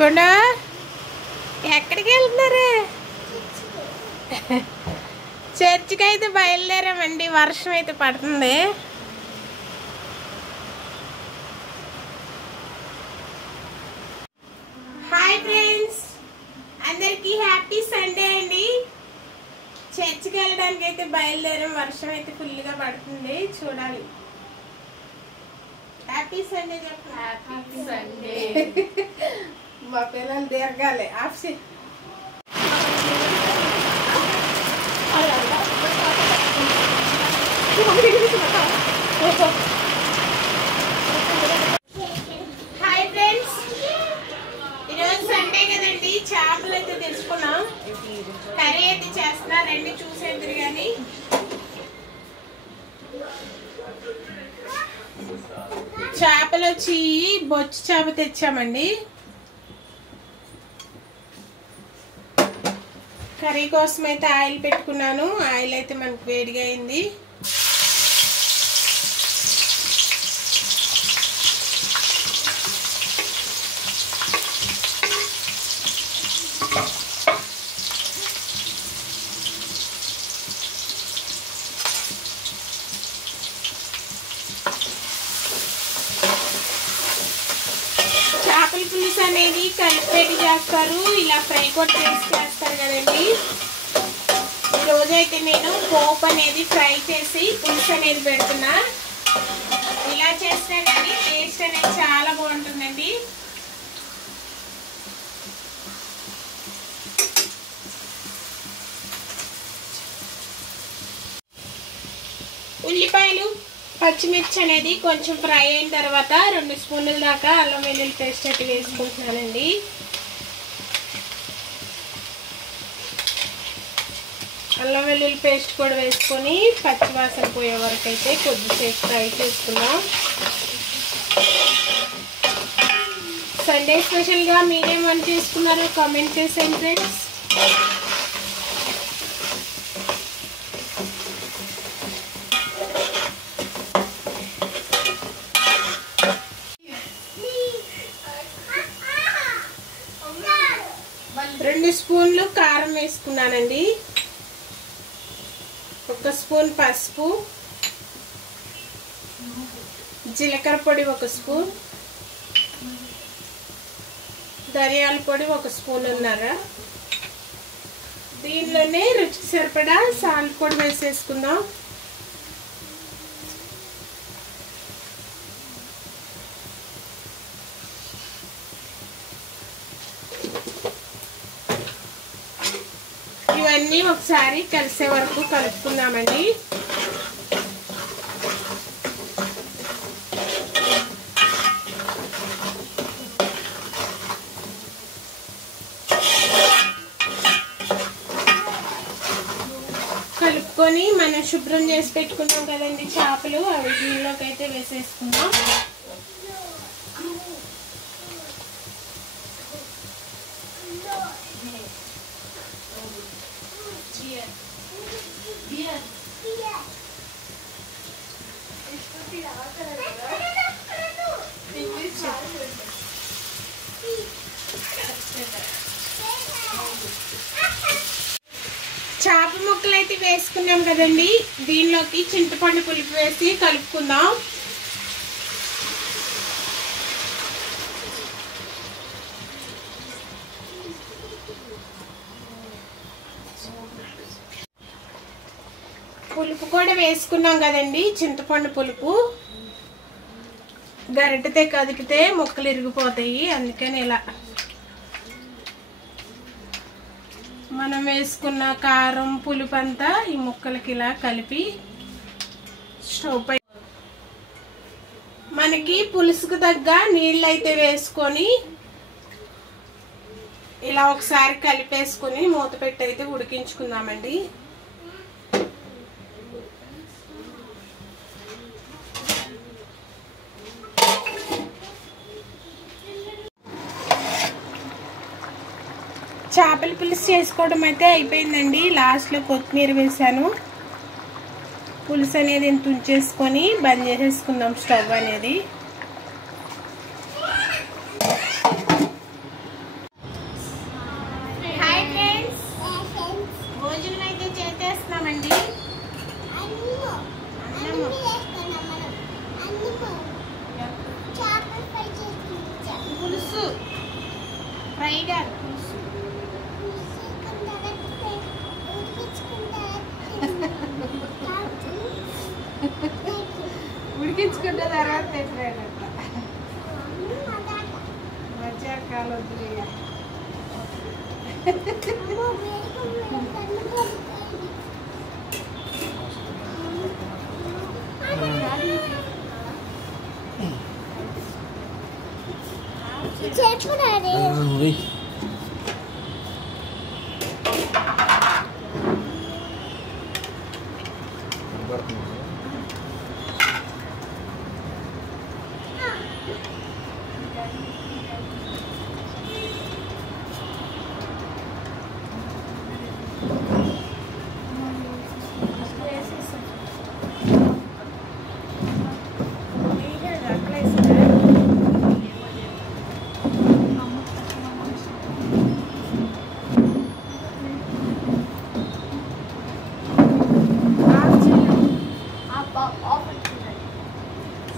కొండ ఎక్కడికి వెళ్తున్నారు? చర్చికి అయితే బయలుదేరామండి. వర్షం అయితే పడుతుంది. హాయ్ ఫ్రెండ్స్, అందరికీ హ్యాపీ సండే అండి. చర్చికి వెళ్ళడానికి అయితే బయలుదేరాం. వర్షం అయితే ఫుల్గా పడుతుంది, చూడాలి. హ్యాపీ సండే చెప్పండి. Happy Sunday. మా పిల్లలు దీర్ఘాలి ఆఫ్సి. హాయ్ ఫ్రెండ్స్, ఈరోజు సండే కదండి. చేపలు అయితే తెచ్చుకున్నాం. కర్రీ అయితే చేస్తున్నా, రండి చూసేద్దరు. కానీ చేపలు వచ్చి బొచ్చు చేప తెచ్చామండి. కర్రీ కోసం అయితే ఆయిల్ పెట్టుకున్నాను. ఆయిల్ అయితే మనకు వేడిగా అయింది. చేపల పులుసు అనేది కలిపేటి చేస్తారు, ఇలా ఫ్రై కూడా చేస్తారు కదండి. ఈరోజైతే నేను పోపు అనేది ఫ్రై చేసి పులుసు అనేది పెడుతున్నా. ఇలా చేస్తే కానీ టేస్ట్ అనేది చాలా బాగుంటుందండి. ఉల్లిపాయలు పచ్చిమిర్చి అనేది కొంచెం ఫ్రై అయిన తర్వాత 2 స్పూన్ల దాకా అల్లం వెల్లుల్లి పేస్ట్ అయితే వేసుకుంటున్నానండి. అల్లం వెల్లుల్లి పేస్ట్ కూడా వేసుకొని పచ్చివాసన పోయే వరకు అయితే కొద్దిసేపు ఫ్రై చేసుకున్నాం. సండే స్పెషల్గా మీరేం వంట చేసుకున్నారో కామెంట్ చేసేయండి ఫ్రెండ్స్. రెండు స్పూన్లు కారం వేసుకున్నానండి. 1 స్పూన్ పసుపు, జీలకర్ర పొడి 1 స్పూన్, ధనియాల పొడి 1 స్పూన్నర. దీనిలోనే రుచికి సరిపడా సాల్ట్ పొడి వేసేసుకుందాం. ఇవన్నీ ఒకసారి కలిసే వరకు కలుపుకుందామండి. కలుపుకొని మనం శుభ్రం చేసి పెట్టుకున్నాం కదండి చేపలు, అవి దీనిలోకి అయితే వేసేసుకుందాం. చేప ముక్కలు అయితే వేసుకున్నాం కదండి. దీనిలోకి చింతపండు పులుపు వేసి కలుపుకుందాం. పులుపు కూడా వేసుకున్నాం కదండి, చింతపండు పులుపు. గరిటెతో కదిపితే ముక్కలు ఇరిగిపోతాయి, అందుకని ఇలా మనం వేసుకున్న కారం పులుపు అంతా ఈ ముక్కలకి ఇలా కలిపి స్టవ్ పై మనకి పులుసుకు తగ్గ నీళ్ళు అయితే వేసుకొని ఇలా ఒకసారి కలిపేసుకొని మూత పెట్టి అయితే ఉడికించుకుందామండి. చేపల పులుసు చేసుకోవడం అయితే అయిపోయిందండి. లాస్ట్లో కొత్తిమీర వేసాను. పులుసు అనేది ఇంత ఉంచేసుకొని బంద్ చేసేసుకుందాం స్టవ్ అనేది. ఫ్రైగా ఉడికించుకుంటే తర్వాత పెట్టలేదట మధ్యాహ్నం వద్దులే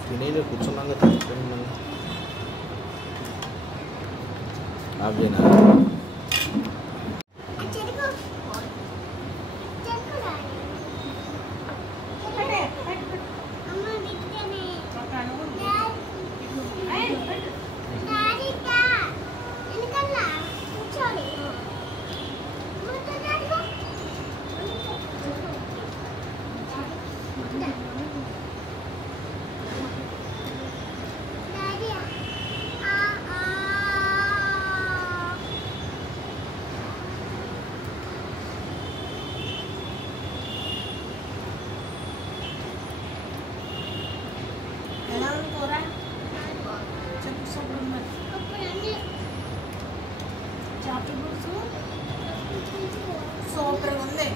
తినేది కూర్చున్నాక తింటున్నాను అవేనా సూపర్ ఉంది.